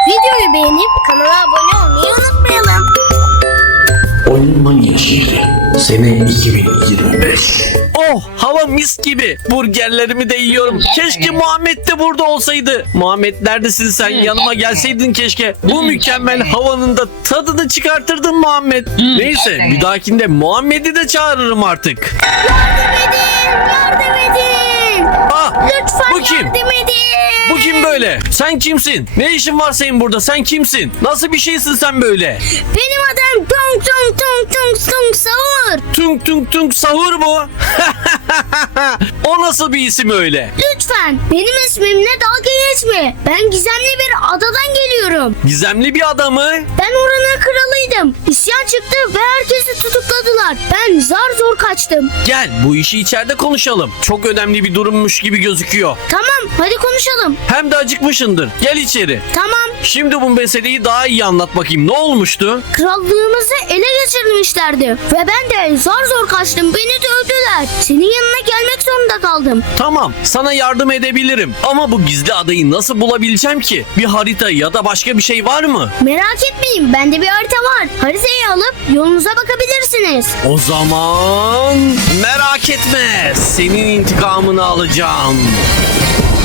Videoyu beğenip kanala abone olmayı unutmayalım. Oyun Manya Şehri sene 2025. Oh, hava mis gibi. Burgerlerimi de yiyorum. Keşke Muhammed de burada olsaydı. Muhammed neredesin sen? Yanıma gelseydin keşke. Bu mükemmel havanın da tadını çıkartırdın Muhammed. Neyse, bir dahakinde Muhammed'i de çağırırım artık. Yardım edin. Ah, Lütfen bu kim? yardım edin. Bu kim böyle? Sen kimsin? Ne işin var senin burada? Sen kimsin? Nasıl bir şeysin sen böyle? Benim adım Tung Tung Tung Tung Tung Sahur. Tung tung tung sahur mu? O nasıl bir isim öyle? Lütfen benim ismimle dalga geçme. Ben gizemli bir adadan geliyorum. Gizemli bir ada mı? Ben oranın kralıydım. İsyan çıktı ve herkesi tutukladılar. Ben zar zor kaçtım. Gel, bu işi içeride konuşalım. Çok önemli bir durummuş gibi gözüküyor. Tamam, hadi konuşalım. Hem de acıkmışındır. Gel içeri. Tamam. Şimdi bu meseleyi daha iyi anlat bakayım. Ne olmuştu? Krallığımızı ele geçirmişlerdi. Ve ben de zar zor kaçtım. Beni dövdüler. Senin yanına gelmek zorunda kaldım. Tamam, sana yardım edebilirim. Ama bu gizli adayı nasıl bulabileceğim ki? Bir harita ya da başka bir şey var mı? Merak etmeyin, bende bir harita var. Haritayı alıp yolunuza bakabilirsiniz. O zaman merak etme. Senin intikamını alacağım.